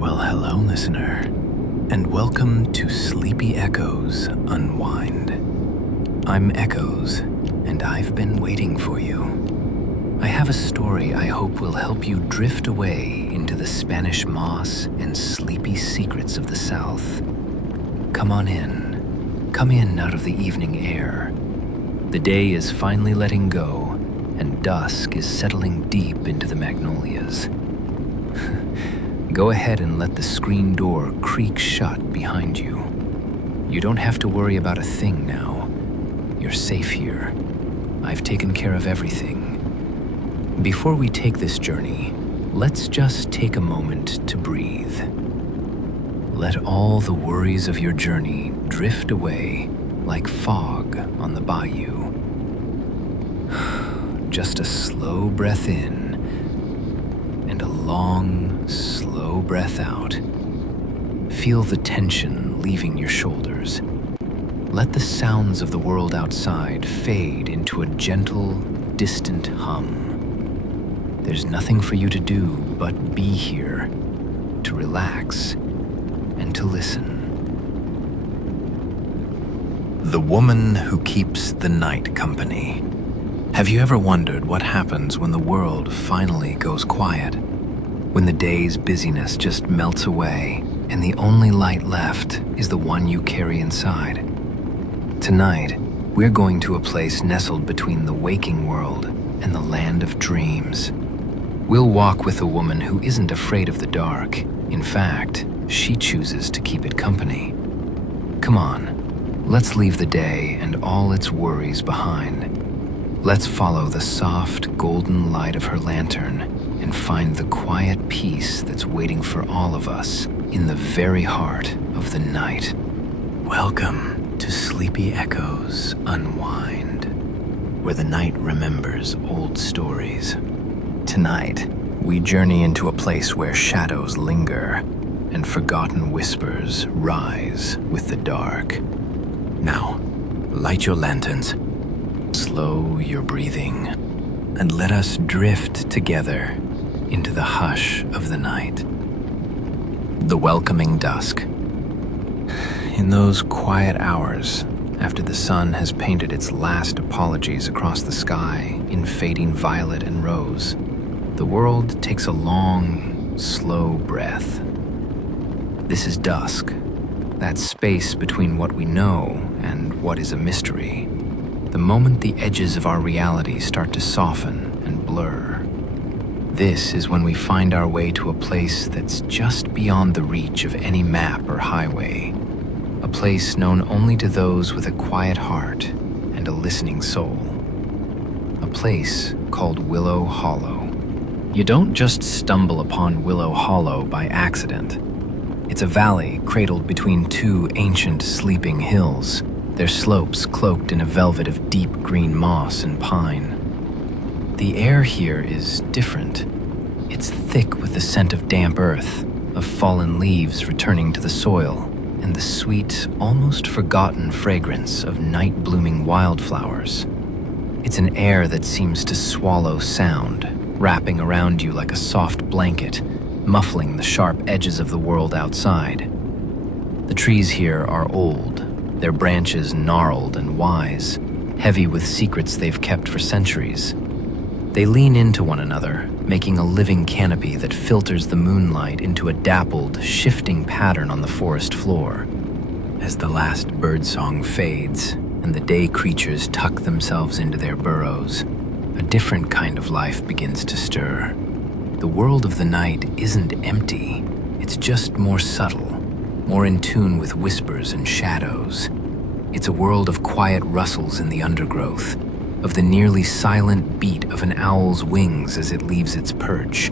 Well, hello, listener, and welcome to Sleepy Echoes Unwind. I'm Echoes, and I've been waiting for you. I have a story I hope will help you drift away into the Spanish moss and sleepy secrets of the South. Come on in. Come in out of the evening air. The day is finally letting go, and dusk is settling deep into the magnolias. Go ahead and let the screen door creak shut behind you. You don't have to worry about a thing now. You're safe here. I've taken care of everything. Before we take this journey, let's just take a moment to breathe. Let all the worries of your journey drift away like fog on the bayou. Just a slow breath in and a long, slow breath out. Feel the tension leaving your shoulders. Let the sounds of the world outside fade into a gentle, distant hum. There's nothing for you to do but be here, to relax, and to listen. The woman who keeps the night company. Have you ever wondered what happens when the world finally goes quiet? When the day's busyness just melts away and the only light left is the one you carry inside? Tonight, we're going to a place nestled between the waking world and the land of dreams. We'll walk with a woman who isn't afraid of the dark. In fact, she chooses to keep it company. Come on, let's leave the day and all its worries behind. Let's follow the soft, golden light of her lantern and find the quiet peace that's waiting for all of us in the very heart of the night. Welcome to Sleepy Echoes Unwind, where the night remembers old stories. Tonight, we journey into a place where shadows linger and forgotten whispers rise with the dark. Now, light your lanterns. Slow your breathing, and let us drift together into the hush of the night. The welcoming dusk. In those quiet hours, after the sun has painted its last apologies across the sky in fading violet and rose, the world takes a long, slow breath. This is dusk, that space between what we know and what is a mystery. The moment the edges of our reality start to soften and blur. This is when we find our way to a place that's just beyond the reach of any map or highway. A place known only to those with a quiet heart and a listening soul. A place called Willow Hollow. You don't just stumble upon Willow Hollow by accident. It's a valley cradled between two ancient sleeping hills, their slopes cloaked in a velvet of deep green moss and pine. The air here is different. It's thick with the scent of damp earth, of fallen leaves returning to the soil, and the sweet, almost forgotten fragrance of night-blooming wildflowers. It's an air that seems to swallow sound, wrapping around you like a soft blanket, muffling the sharp edges of the world outside. The trees here are old, their branches gnarled and wise, heavy with secrets they've kept for centuries. They lean into one another, making a living canopy that filters the moonlight into a dappled, shifting pattern on the forest floor. As the last birdsong fades and the day creatures tuck themselves into their burrows, a different kind of life begins to stir. The world of the night isn't empty, it's just more subtle, more in tune with whispers and shadows. It's a world of quiet rustles in the undergrowth, of the nearly silent beat of an owl's wings as it leaves its perch,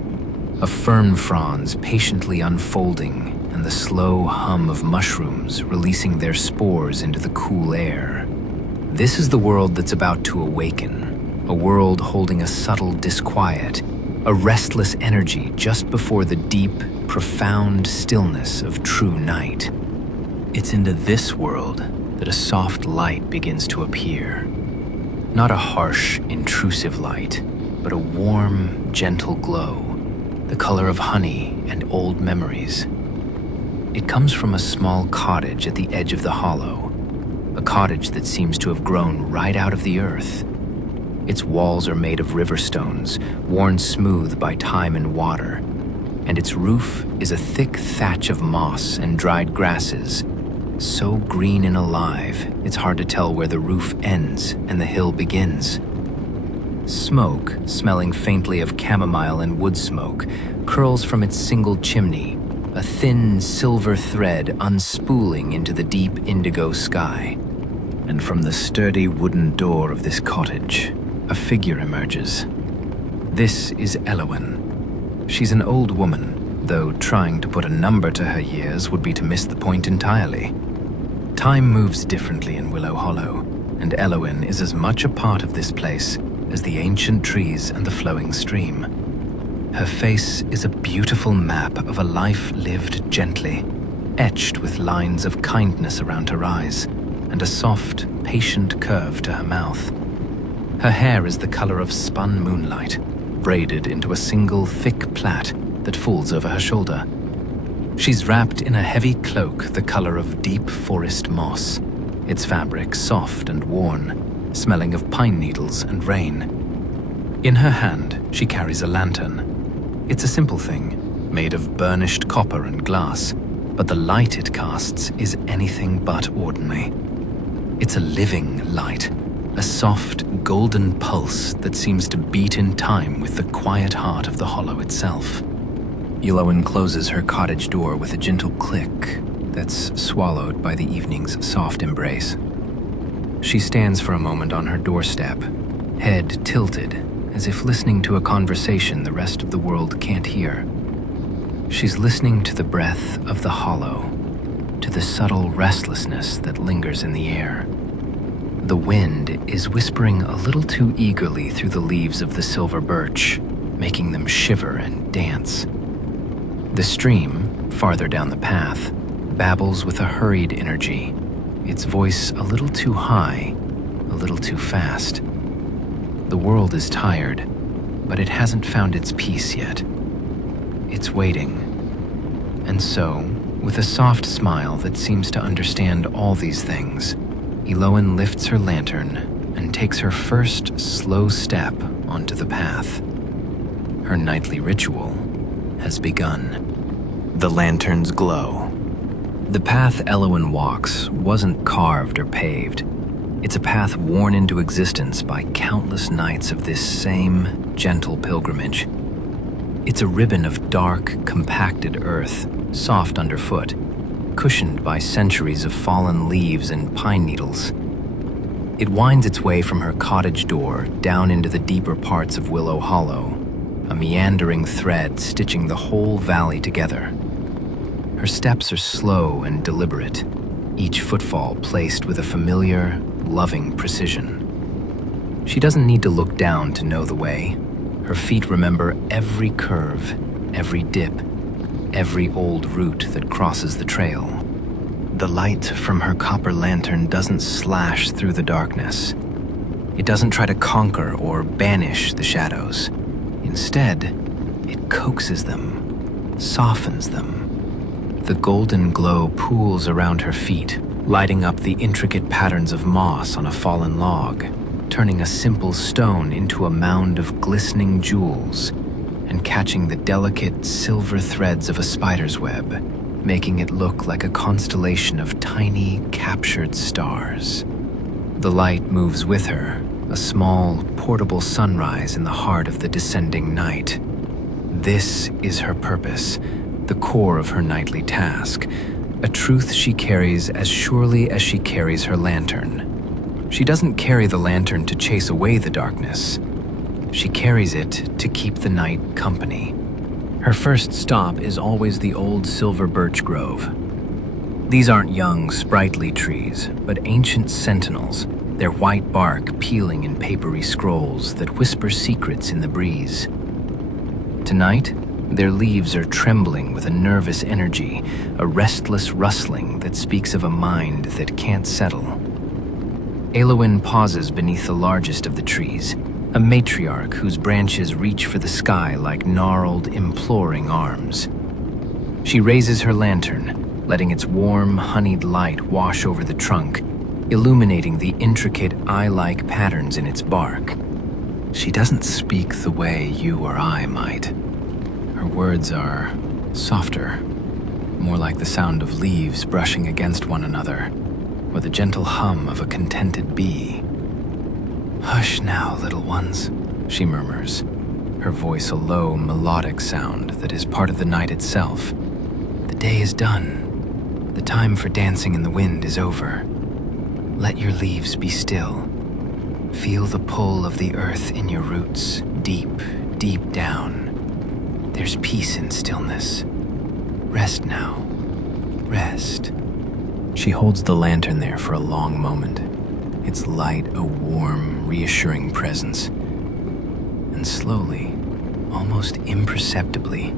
of fern fronds patiently unfolding and the slow hum of mushrooms releasing their spores into the cool air. This is the world that's about to awaken, a world holding a subtle disquiet, a restless energy just before the deep, profound stillness of true night. It's into this world that a soft light begins to appear. Not a harsh, intrusive light, but a warm, gentle glow, the color of honey and old memories, It comes from a small cottage at the edge of the hollow, a cottage that seems to have grown right out of the earth. Its walls are made of river stones, worn smooth by time and water, and its roof is a thick thatch of moss and dried grasses, so green and alive it's hard to tell where the roof ends and the hill begins. Smoke, smelling faintly of chamomile and wood smoke, curls from its single chimney, a thin silver thread unspooling into the deep indigo sky. And from the sturdy wooden door of this cottage, a figure emerges. This is Elowen. She's an old woman, though trying to put a number to her years would be to miss the point entirely. Time moves differently in Willow Hollow, and Elowen is as much a part of this place as the ancient trees and the flowing stream. Her face is a beautiful map of a life lived gently, etched with lines of kindness around her eyes, and a soft, patient curve to her mouth. Her hair is the color of spun moonlight, braided into a single thick plait that falls over her shoulder. She's wrapped in a heavy cloak the color of deep forest moss, its fabric soft and worn, smelling of pine needles and rain. In her hand, she carries a lantern. It's a simple thing, made of burnished copper and glass, but the light it casts is anything but ordinary. It's a living light, a soft, golden pulse that seems to beat in time with the quiet heart of the hollow itself. Elowen closes her cottage door with a gentle click that's swallowed by the evening's soft embrace. She stands for a moment on her doorstep, head tilted, as if listening to a conversation the rest of the world can't hear. She's listening to the breath of the hollow, to the subtle restlessness that lingers in the air. The wind is whispering a little too eagerly through the leaves of the silver birch, making them shiver and dance. The stream, farther down the path, babbles with a hurried energy, its voice a little too high, a little too fast. The world is tired, but it hasn't found its peace yet. It's waiting. And so, with a soft smile that seems to understand all these things, Elowen lifts her lantern and takes her first slow step onto the path. Her nightly ritual has begun. The lanterns glow. The path Elowen walks wasn't carved or paved. It's a path worn into existence by countless nights of this same gentle pilgrimage. It's a ribbon of dark, compacted earth, soft underfoot, cushioned by centuries of fallen leaves and pine needles. It winds its way from her cottage door down into the deeper parts of Willow Hollow, a meandering thread stitching the whole valley together. Her steps are slow and deliberate, each footfall placed with a familiar, loving precision. She doesn't need to look down to know the way. Her feet remember every curve, every dip, every old route that crosses the trail. The light from her copper lantern doesn't slash through the darkness. It doesn't try to conquer or banish the shadows. Instead, it coaxes them, softens them. The golden glow pools around her feet, lighting up the intricate patterns of moss on a fallen log, turning a simple stone into a mound of glistening jewels, and catching the delicate silver threads of a spider's web, making it look like a constellation of tiny, captured stars. The light moves with her, a small, portable sunrise in the heart of the descending night. This is her purpose, the core of her nightly task, a truth she carries as surely as she carries her lantern. She doesn't carry the lantern to chase away the darkness. She carries it to keep the night company. Her first stop is always the old silver birch grove. These aren't young, sprightly trees, but ancient sentinels, their white bark peeling in papery scrolls that whisper secrets in the breeze. Tonight, their leaves are trembling with a nervous energy, a restless rustling that speaks of a mind that can't settle. Elowen pauses beneath the largest of the trees, a matriarch whose branches reach for the sky like gnarled, imploring arms. She raises her lantern, letting its warm, honeyed light wash over the trunk, illuminating the intricate eye-like patterns in its bark. She doesn't speak the way you or I might. Her words are softer, more like the sound of leaves brushing against one another, or the gentle hum of a contented bee. "Hush now, little ones," she murmurs, her voice a low, melodic sound that is part of the night itself. "The day is done. The time for dancing in the wind is over. Let your leaves be still. Feel the pull of the earth in your roots, deep, deep down. There's peace in stillness. Rest now. Rest." She holds the lantern there for a long moment, its light a warm, reassuring presence. And slowly, almost imperceptibly,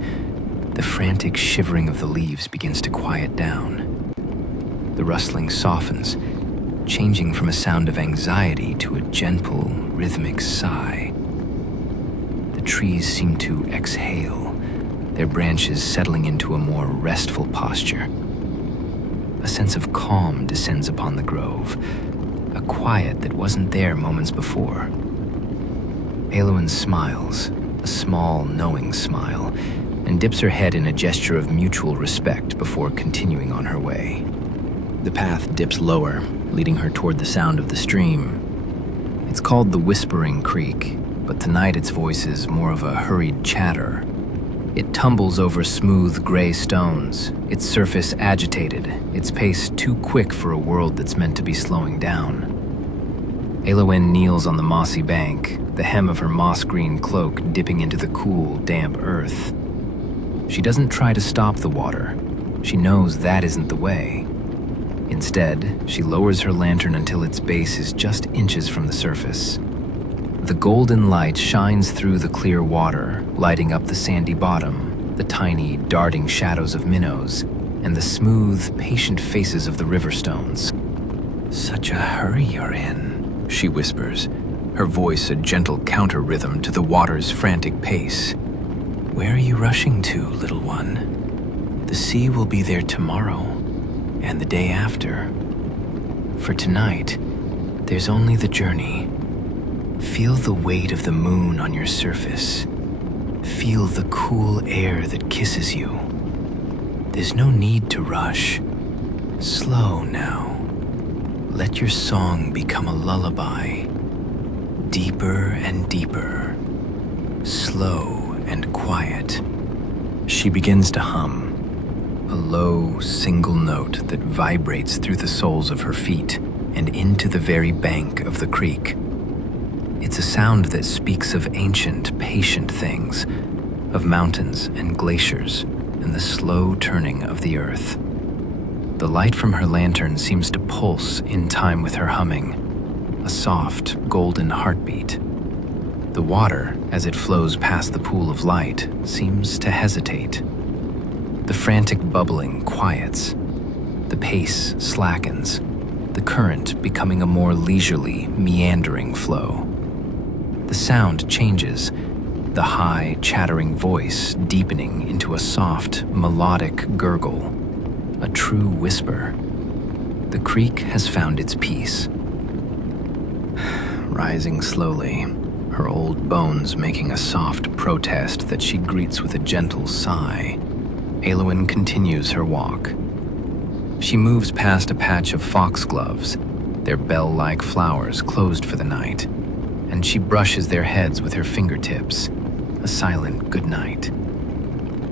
the frantic shivering of the leaves begins to quiet down. The rustling softens, changing from a sound of anxiety to a gentle, rhythmic sigh. The trees seem to exhale, their branches settling into a more restful posture. A sense of calm descends upon the grove, a quiet that wasn't there moments before. Elowen smiles, a small, knowing smile, and dips her head in a gesture of mutual respect before continuing on her way. The path dips lower, leading her toward the sound of the stream. It's called the Whispering Creek, but tonight its voice is more of a hurried chatter. It tumbles over smooth gray stones, its surface agitated, its pace too quick for a world that's meant to be slowing down. Elowen kneels on the mossy bank, the hem of her moss-green cloak dipping into the cool, damp earth. She doesn't try to stop the water. She knows that isn't the way. Instead, she lowers her lantern until its base is just inches from the surface. The golden light shines through the clear water, lighting up the sandy bottom, the tiny, darting shadows of minnows, and the smooth, patient faces of the river stones. "Such a hurry you're in," she whispers, her voice a gentle counter-rhythm to the water's frantic pace. "Where are you rushing to, little one? The sea will be there tomorrow, and the day after. For tonight, there's only the journey. Feel the weight of the moon on your surface. Feel the cool air that kisses you. There's no need to rush. Slow now. Let your song become a lullaby. Deeper and deeper. Slow and quiet." She begins to hum, a low, single note that vibrates through the soles of her feet and into the very bank of the creek. It's a sound that speaks of ancient, patient things, of mountains and glaciers and the slow turning of the earth. The light from her lantern seems to pulse in time with her humming, a soft, golden heartbeat. The water, as it flows past the pool of light, seems to hesitate. The frantic bubbling quiets. The pace slackens, the current becoming a more leisurely, meandering flow. The sound changes, the high, chattering voice deepening into a soft, melodic gurgle, a true whisper. The creek has found its peace. Rising slowly, her old bones making a soft protest that she greets with a gentle sigh, Elowen continues her walk. She moves past a patch of foxgloves, their bell-like flowers closed for the night, and she brushes their heads with her fingertips, a silent goodnight.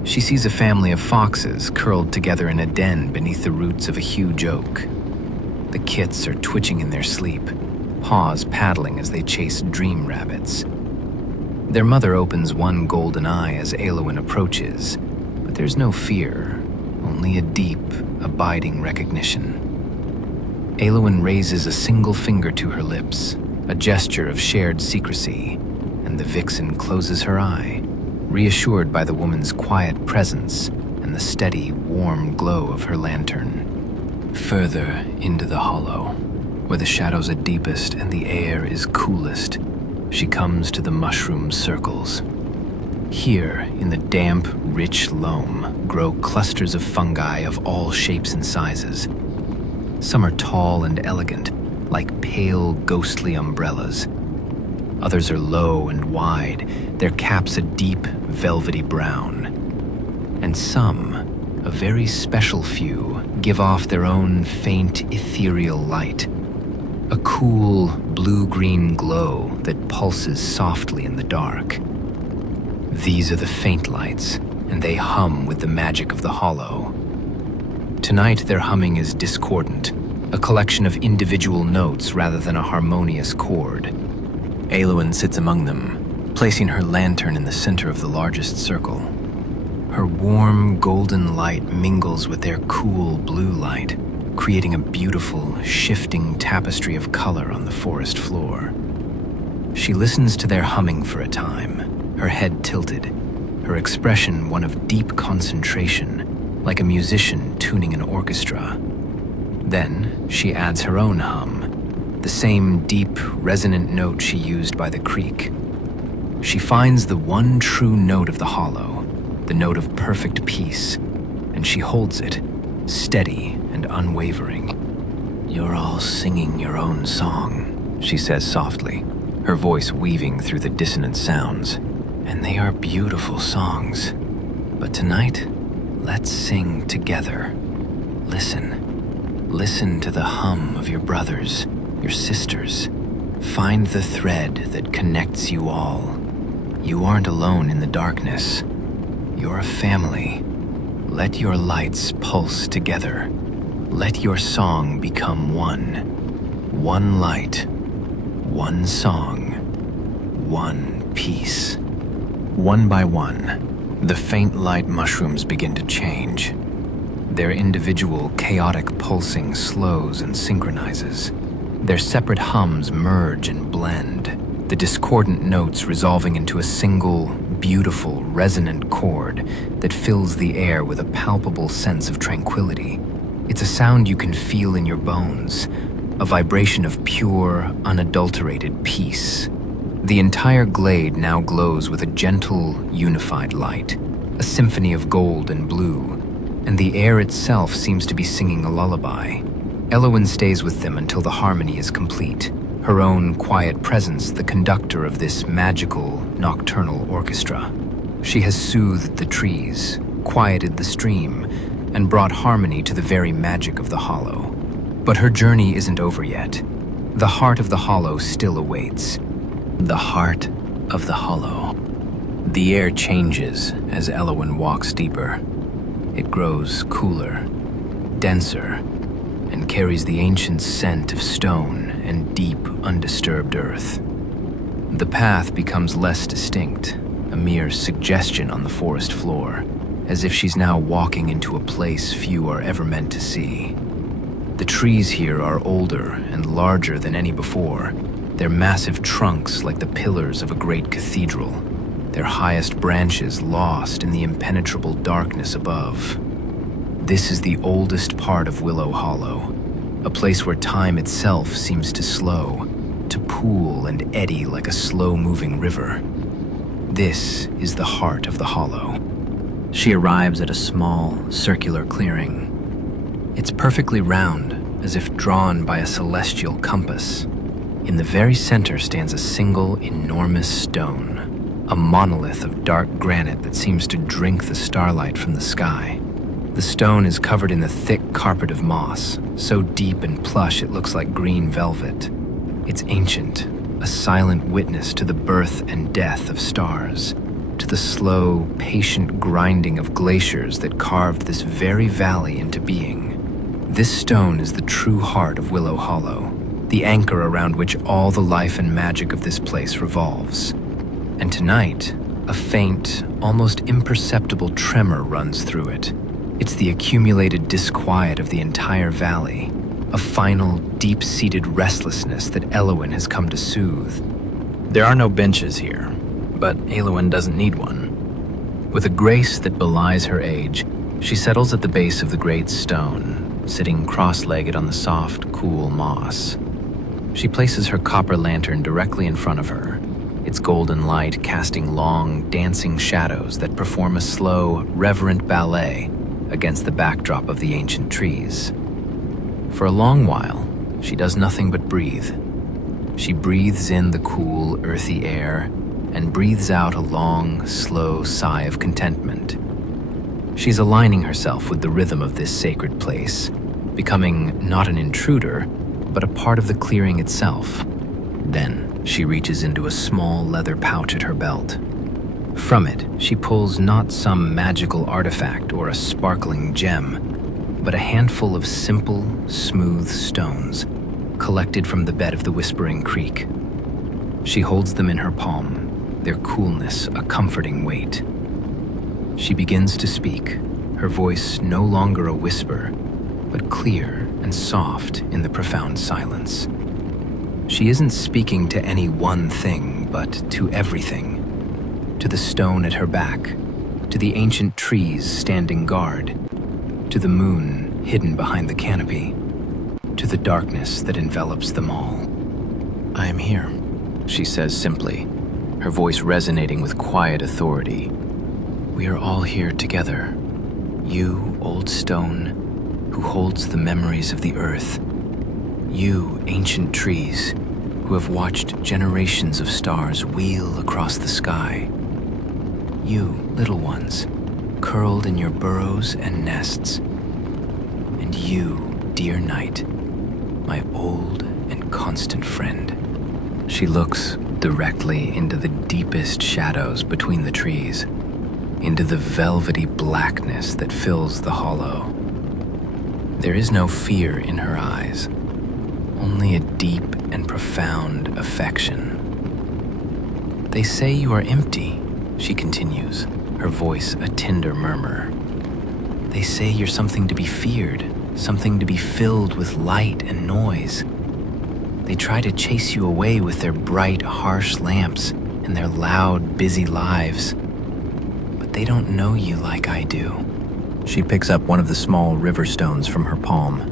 She sees a family of foxes curled together in a den beneath the roots of a huge oak. The kits are twitching in their sleep, paws paddling as they chase dream rabbits. Their mother opens one golden eye as Elowen approaches, but there's no fear, only a deep, abiding recognition. Elowen raises a single finger to her lips, a gesture of shared secrecy, and the vixen closes her eye, reassured by the woman's quiet presence and the steady, warm glow of her lantern. Further into the hollow, where the shadows are deepest and the air is coolest, she comes to the mushroom circles. Here, in the damp, rich loam, grow clusters of fungi of all shapes and sizes. Some are tall and elegant, like pale, ghostly umbrellas. Others are low and wide, their caps a deep, velvety brown. And some, a very special few, give off their own faint, ethereal light. A cool, blue-green glow that pulses softly in the dark. These are the faint lights, and they hum with the magic of the hollow. Tonight their humming is discordant, a collection of individual notes rather than a harmonious chord. Elowen sits among them, placing her lantern in the center of the largest circle. Her warm, golden light mingles with their cool blue light, creating a beautiful, shifting tapestry of color on the forest floor. She listens to their humming for a time, her head tilted, her expression one of deep concentration, like a musician tuning an orchestra. Then she adds her own hum, the same deep, resonant note she used by the creek. She finds the one true note of the hollow, the note of perfect peace, and she holds it, steady and unwavering. "You're all singing your own song," she says softly, her voice weaving through the dissonant sounds. "And they are beautiful songs. But tonight, let's sing together. Listen. Listen to the hum of your brothers, your sisters. Find the thread that connects you all. You aren't alone in the darkness. You're a family. Let your lights pulse together. Let your song become one. One light, one song, one peace." One by one, the faint light mushrooms begin to change. Their individual, chaotic pulsing slows and synchronizes. Their separate hums merge and blend, the discordant notes resolving into a single, beautiful, resonant chord that fills the air with a palpable sense of tranquility. It's a sound you can feel in your bones, a vibration of pure, unadulterated peace. The entire glade now glows with a gentle, unified light, a symphony of gold and blue, and the air itself seems to be singing a lullaby. Elowen stays with them until the harmony is complete, her own quiet presence the conductor of this magical, nocturnal orchestra. She has soothed the trees, quieted the stream, and brought harmony to the very magic of the hollow. But her journey isn't over yet. The heart of the hollow still awaits. The heart of the hollow. The air changes as Elowen walks deeper. It grows cooler, denser, and carries the ancient scent of stone and deep, undisturbed earth. The path becomes less distinct, a mere suggestion on the forest floor, as if she's now walking into a place few are ever meant to see. The trees here are older and larger than any before, their massive trunks like the pillars of a great cathedral, their highest branches lost in the impenetrable darkness above. This is the oldest part of Willow Hollow, a place where time itself seems to slow, to pool and eddy like a slow-moving river. This is the heart of the hollow. She arrives at a small, circular clearing. It's perfectly round, as if drawn by a celestial compass. In the very center stands a single, enormous stone, a monolith of dark granite that seems to drink the starlight from the sky. The stone is covered in a thick carpet of moss, so deep and plush it looks like green velvet. It's ancient, a silent witness to the birth and death of stars, to the slow, patient grinding of glaciers that carved this very valley into being. This stone is the true heart of Willow Hollow, the anchor around which all the life and magic of this place revolves. And tonight, a faint, almost imperceptible tremor runs through it. It's the accumulated disquiet of the entire valley, a final, deep-seated restlessness that Elowen has come to soothe. There are no benches here, but Elowen doesn't need one. With a grace that belies her age, she settles at the base of the great stone, sitting cross-legged on the soft, cool moss. She places her copper lantern directly in front of her, its golden light casting long, dancing shadows that perform a slow, reverent ballet against the backdrop of the ancient trees. For a long while, she does nothing but breathe. She breathes in the cool, earthy air and breathes out a long, slow sigh of contentment. She's aligning herself with the rhythm of this sacred place, becoming not an intruder, but a part of the clearing itself. Then she reaches into a small leather pouch at her belt. From it, she pulls not some magical artifact or a sparkling gem, but a handful of simple, smooth stones collected from the bed of the Whispering Creek. She holds them in her palm, their coolness a comforting weight. She begins to speak, her voice no longer a whisper, but clear and soft in the profound silence. She isn't speaking to any one thing, but to everything. To the stone at her back, to the ancient trees standing guard, to the moon hidden behind the canopy, to the darkness that envelops them all. "I am here," she says simply, her voice resonating with quiet authority. "We are all here together. You, old stone, who holds the memories of the earth. You, ancient trees, who have watched generations of stars wheel across the sky. You, little ones, curled in your burrows and nests. And you, dear night, my old and constant friend." She looks directly into the deepest shadows between the trees, into the velvety blackness that fills the hollow. There is no fear in her eyes, only a deep and profound affection. "They say you are empty," she continues, her voice a tender murmur. "They say you're something to be feared, something to be filled with light and noise. They try to chase you away with their bright, harsh lamps and their loud, busy lives. But they don't know you like I do." She picks up one of the small river stones from her palm.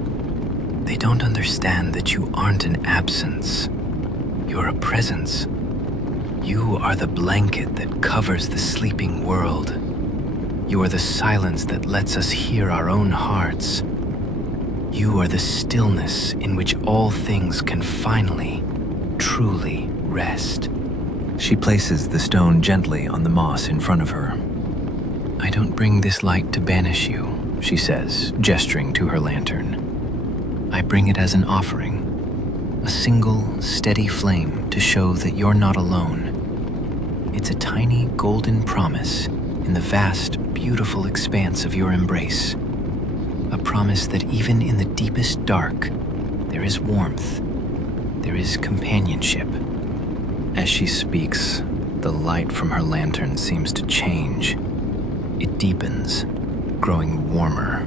"They don't understand that you aren't an absence. You're a presence. You are the blanket that covers the sleeping world. You are the silence that lets us hear our own hearts. You are the stillness in which all things can finally, truly rest." She places the stone gently on the moss in front of her. "I don't bring this light to banish you," she says, gesturing to her lantern. "I bring it as an offering, a single, steady flame to show that you're not alone. It's a tiny golden promise in the vast, beautiful expanse of your embrace. A promise that even in the deepest dark, there is warmth, there is companionship." As she speaks, the light from her lantern seems to change. It deepens, growing warmer,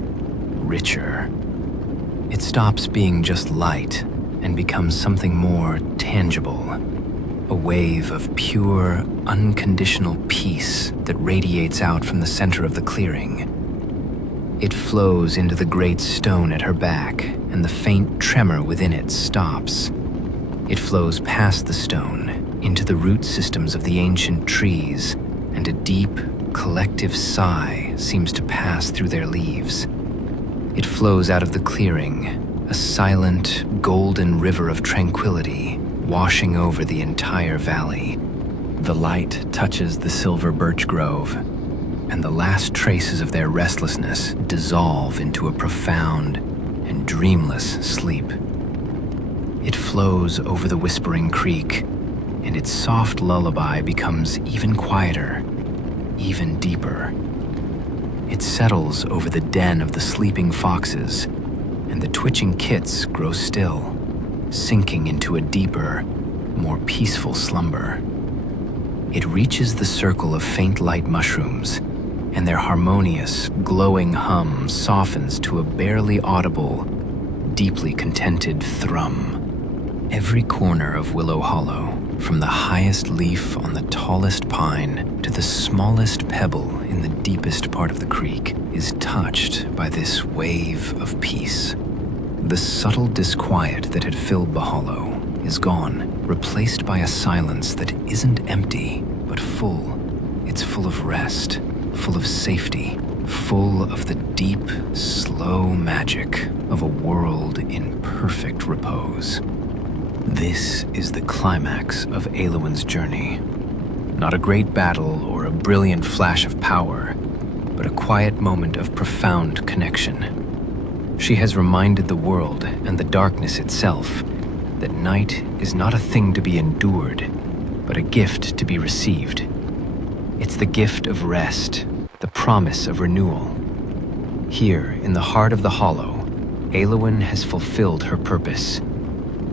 richer. It stops being just light and becomes something more tangible. A wave of pure, unconditional peace that radiates out from the center of the clearing. It flows into the great stone at her back, and the faint tremor within it stops. It flows past the stone, into the root systems of the ancient trees, and a deep, collective sigh seems to pass through their leaves. It flows out of the clearing, a silent, golden river of tranquility, washing over the entire valley. The light touches the silver birch grove, and the last traces of their restlessness dissolve into a profound and dreamless sleep. It flows over the Whispering Creek, and its soft lullaby becomes even quieter, even deeper. It settles over the den of the sleeping foxes, and the twitching kits grow still, sinking into a deeper, more peaceful slumber. It reaches the circle of faint light mushrooms, and their harmonious, glowing hum softens to a barely audible, deeply contented thrum. Every corner of Willow Hollow, from the highest leaf on the tallest pine to the smallest pebble in the deepest part of the creek, is touched by this wave of peace. The subtle disquiet that had filled the hollow is gone, replaced by a silence that isn't empty, but full. It's full of rest, full of safety, full of the deep, slow magic of a world in perfect repose. This is the climax of Elowen's journey. Not a great battle or a brilliant flash of power, but a quiet moment of profound connection. She has reminded the world and the darkness itself that night is not a thing to be endured, but a gift to be received. It's the gift of rest, the promise of renewal. Here, in the heart of the hollow, Elowen has fulfilled her purpose.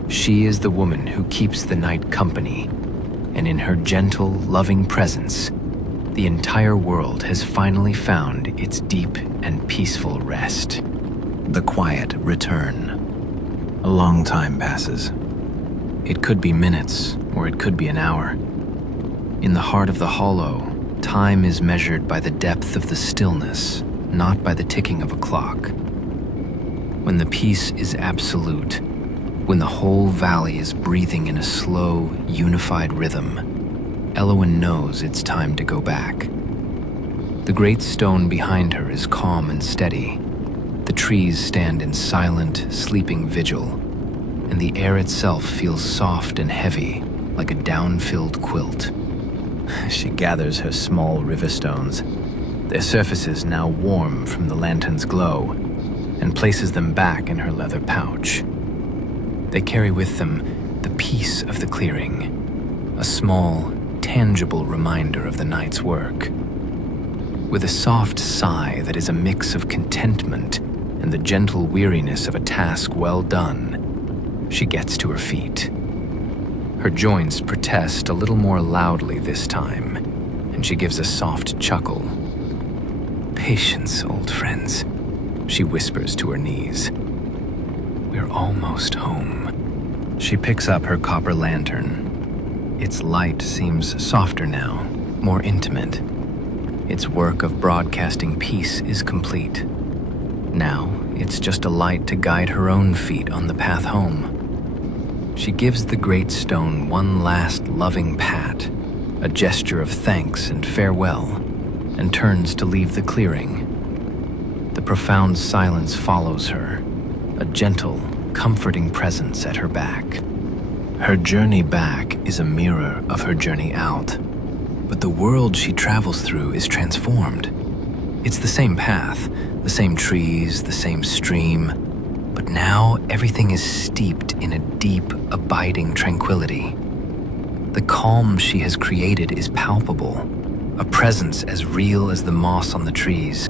She is the woman who keeps the night company, and in her gentle, loving presence, the entire world has finally found its deep and peaceful rest. The quiet return. A long time passes. It could be minutes, or it could be an hour. In the heart of the hollow, time is measured by the depth of the stillness, not by the ticking of a clock. When the peace is absolute, when the whole valley is breathing in a slow, unified rhythm, Elowen knows it's time to go back. The great stone behind her is calm and steady. The trees stand in silent, sleeping vigil, and the air itself feels soft and heavy, like a down-filled quilt. She gathers her small river stones, their surfaces now warm from the lantern's glow, and places them back in her leather pouch. They carry with them the peace of the clearing, a small, tangible reminder of the night's work. With a soft sigh that is a mix of contentment and the gentle weariness of a task well done, she gets to her feet. Her joints protest a little more loudly this time, and she gives a soft chuckle. "Patience, old friends," she whispers to her knees. "We're almost home." She picks up her copper lantern. Its light seems softer now, more intimate. Its work of broadcasting peace is complete. Now, it's just a light to guide her own feet on the path home. She gives the great stone one last loving pat, a gesture of thanks and farewell, and turns to leave the clearing. The profound silence follows her, a gentle, comforting presence at her back. Her journey back is a mirror of her journey out, but the world she travels through is transformed. It's the same path, the same trees, the same stream, but now everything is steeped in a deep, abiding tranquility. The calm she has created is palpable, a presence as real as the moss on the trees.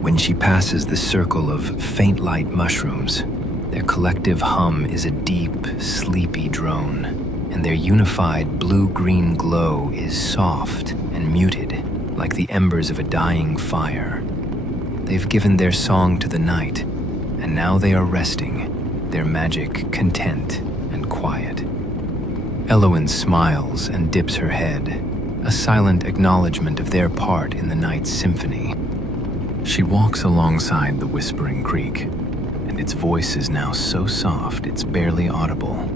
When she passes the circle of faint light mushrooms, their collective hum is a deep, sleepy drone, and their unified blue-green glow is soft and muted, like the embers of a dying fire. They've given their song to the night, and now they are resting, their magic content and quiet. Elowen smiles and dips her head, a silent acknowledgement of their part in the night's symphony. She walks alongside the whispering creek, and its voice is now so soft it's barely audible.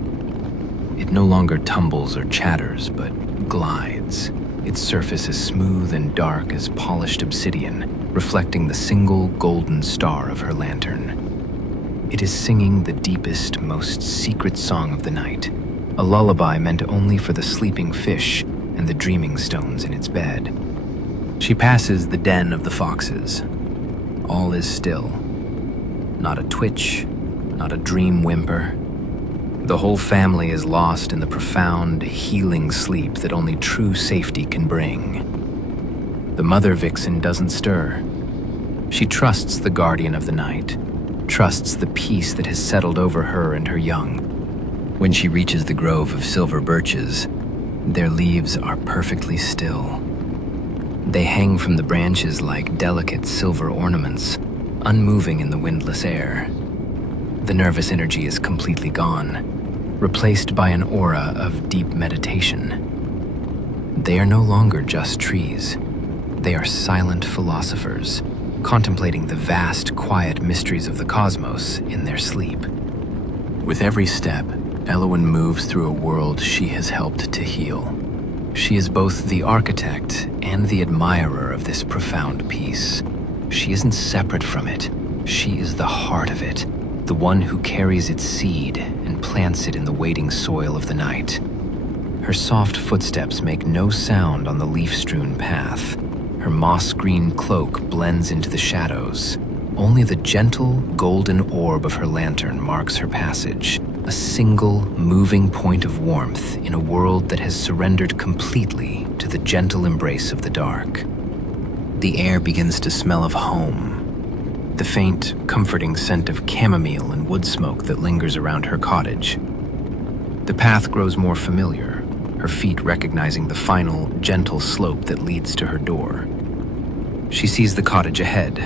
It no longer tumbles or chatters, but glides. Its surface is smooth and dark as polished obsidian, reflecting the single golden star of her lantern. It is singing the deepest, most secret song of the night, a lullaby meant only for the sleeping fish and the dreaming stones in its bed. She passes the den of the foxes. All is still. Not a twitch, not a dream whimper. The whole family is lost in the profound, healing sleep that only true safety can bring. The mother vixen doesn't stir. She trusts the guardian of the night, trusts the peace that has settled over her and her young. When she reaches the grove of silver birches, their leaves are perfectly still. They hang from the branches like delicate silver ornaments, unmoving in the windless air. The nervous energy is completely gone, replaced by an aura of deep meditation. They are no longer just trees. They are silent philosophers, contemplating the vast, quiet mysteries of the cosmos in their sleep. With every step, Elowen moves through a world she has helped to heal. She is both the architect and the admirer of this profound peace. She isn't separate from it. She is the heart of it, the one who carries its seed and plants it in the waiting soil of the night. Her soft footsteps make no sound on the leaf-strewn path. Her moss-green cloak blends into the shadows. Only the gentle, golden orb of her lantern marks her passage, a single, moving point of warmth in a world that has surrendered completely to the gentle embrace of the dark. The air begins to smell of home, the faint, comforting scent of chamomile and wood smoke that lingers around her cottage. The path grows more familiar, her feet recognizing the final, gentle slope that leads to her door. She sees the cottage ahead,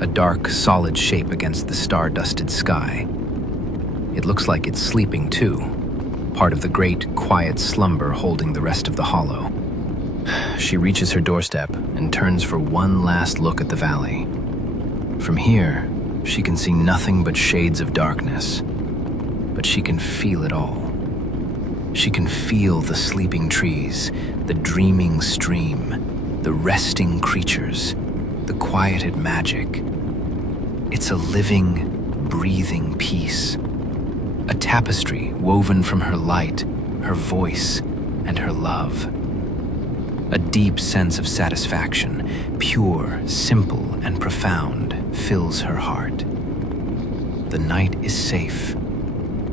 a dark, solid shape against the star-dusted sky. It looks like it's sleeping too, part of the great, quiet slumber holding the rest of the hollow. She reaches her doorstep and turns for one last look at the valley. From here, she can see nothing but shades of darkness, but she can feel it all. She can feel the sleeping trees, the dreaming stream, the resting creatures, the quieted magic. It's a living, breathing peace. A tapestry woven from her light, her voice, and her love. A deep sense of satisfaction, pure, simple, and profound, fills her heart. The night is safe.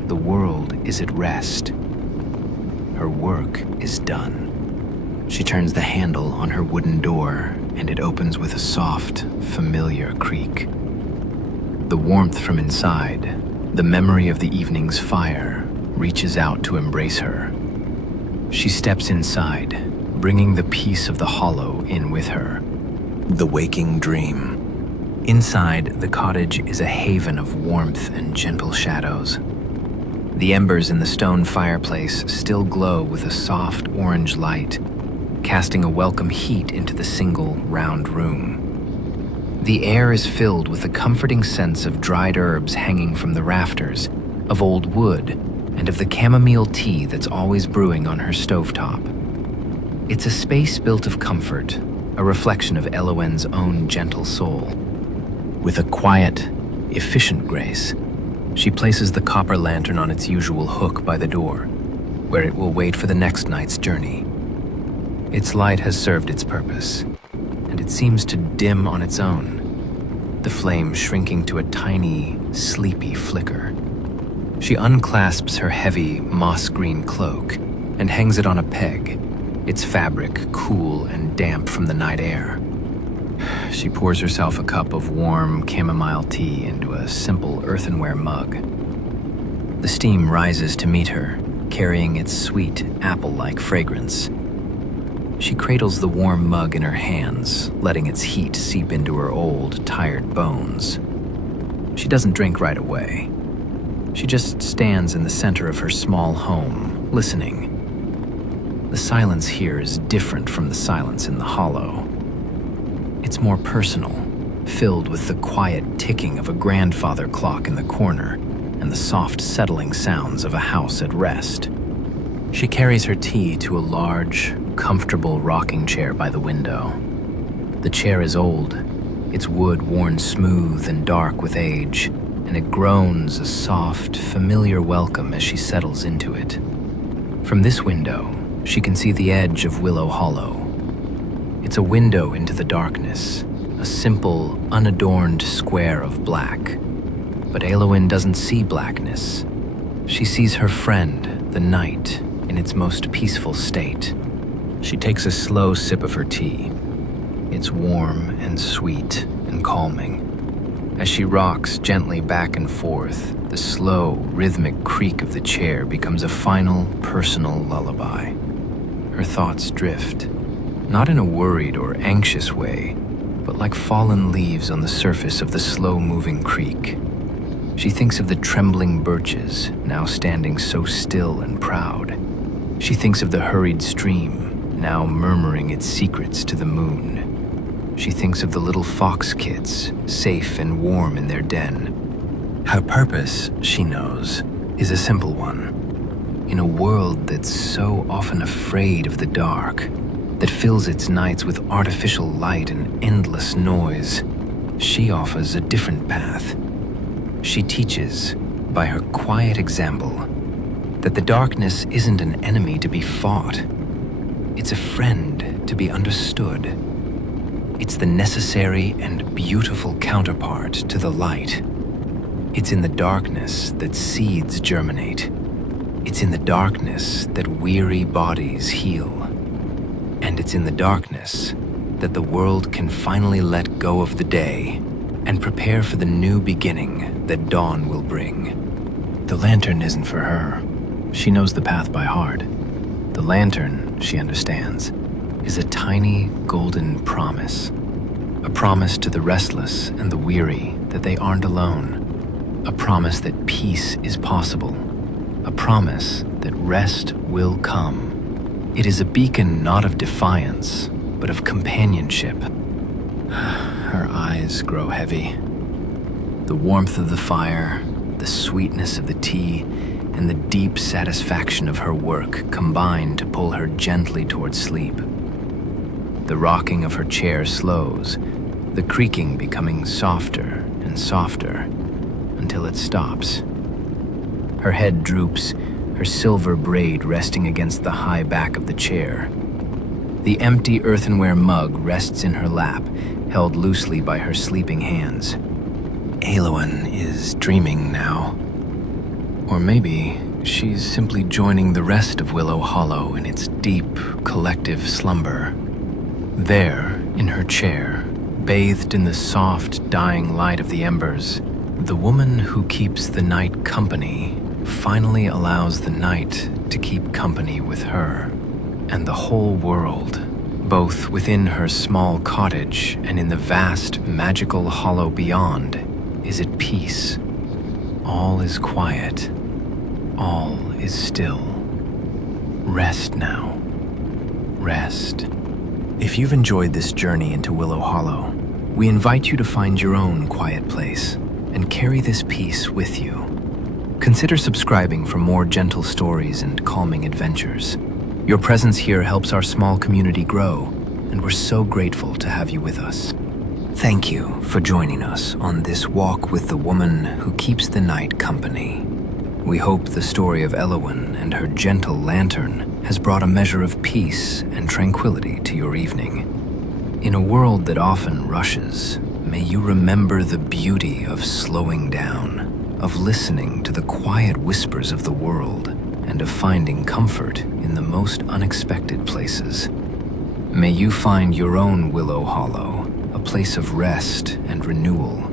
The world is at rest. Her work is done. She turns the handle on her wooden door, and it opens with a soft, familiar creak. The warmth from inside, the memory of the evening's fire, reaches out to embrace her. She steps inside, bringing the peace of the hollow in with her. The waking dream. Inside, the cottage is a haven of warmth and gentle shadows. The embers in the stone fireplace still glow with a soft orange light, casting a welcome heat into the single, round room. The air is filled with a comforting sense of dried herbs hanging from the rafters, of old wood, and of the chamomile tea that's always brewing on her stovetop. It's a space built of comfort, a reflection of Elowen's own gentle soul. With a quiet, efficient grace, she places the copper lantern on its usual hook by the door, where it will wait for the next night's journey. Its light has served its purpose, and it seems to dim on its own, the flame shrinking to a tiny, sleepy flicker. She unclasps her heavy, moss-green cloak and hangs it on a peg, its fabric cool and damp from the night air. She pours herself a cup of warm chamomile tea into a simple earthenware mug. The steam rises to meet her, carrying its sweet, apple-like fragrance. She cradles the warm mug in her hands, letting its heat seep into her old, tired bones. She doesn't drink right away. She just stands in the center of her small home, listening. The silence here is different from the silence in the hollow. It's more personal, filled with the quiet ticking of a grandfather clock in the corner and the soft settling sounds of a house at rest. She carries her tea to a large, comfortable rocking chair by the window. The chair is old, its wood worn smooth and dark with age, and it groans a soft, familiar welcome as she settles into it. From this window, she can see the edge of Willow Hollow. It's a window into the darkness, a simple, unadorned square of black. But Elowen doesn't see blackness. She sees her friend, the night, in its most peaceful state. She takes a slow sip of her tea. It's warm and sweet and calming. As she rocks gently back and forth, the slow, rhythmic creak of the chair becomes a final, personal lullaby. Her thoughts drift, not in a worried or anxious way, but like fallen leaves on the surface of the slow-moving creek. She thinks of the trembling birches, now standing so still and proud. She thinks of the hurried stream, now murmuring its secrets to the moon. She thinks of the little fox kids, safe and warm in their den. Her purpose, she knows, is a simple one. In a world that's so often afraid of the dark, that fills its nights with artificial light and endless noise, she offers a different path. She teaches, by her quiet example, that the darkness isn't an enemy to be fought. It's a friend to be understood. It's the necessary and beautiful counterpart to the light. It's in the darkness that seeds germinate. It's in the darkness that weary bodies heal. And it's in the darkness that the world can finally let go of the day and prepare for the new beginning that dawn will bring. The lantern isn't for her. She knows the path by heart. The lantern, she understands, is a tiny golden promise. A promise to the restless and the weary that they aren't alone. A promise that peace is possible. A promise that rest will come. It is a beacon not of defiance, but of companionship. Her eyes grow heavy. The warmth of the fire, the sweetness of the tea, and the deep satisfaction of her work combine to pull her gently towards sleep. The rocking of her chair slows, the creaking becoming softer and softer until it stops. Her head droops, her silver braid resting against the high back of the chair. The empty earthenware mug rests in her lap, held loosely by her sleeping hands. Elowen is dreaming now. Or maybe she's simply joining the rest of Willow Hollow in its deep, collective slumber. There, in her chair, bathed in the soft, dying light of the embers, the woman who keeps the night company finally allows the night to keep company with her. And the whole world, both within her small cottage and in the vast, magical hollow beyond, is at peace. All is quiet. All is still. Rest now. Rest. If you've enjoyed this journey into Willow Hollow, we invite you to find your own quiet place and carry this peace with you. Consider subscribing for more gentle stories and calming adventures. Your presence here helps our small community grow, and we're so grateful to have you with us. Thank you for joining us on this walk with the woman who keeps the night company. We hope the story of Elowen and her gentle lantern has brought a measure of peace and tranquility to your evening. In a world that often rushes, may you remember the beauty of slowing down, of listening to the quiet whispers of the world, and of finding comfort in the most unexpected places. May you find your own Willow Hollow, a place of rest and renewal,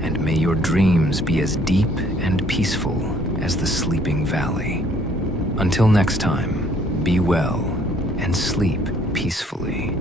and may your dreams be as deep and peaceful as the sleeping valley. Until next time, be well and sleep peacefully.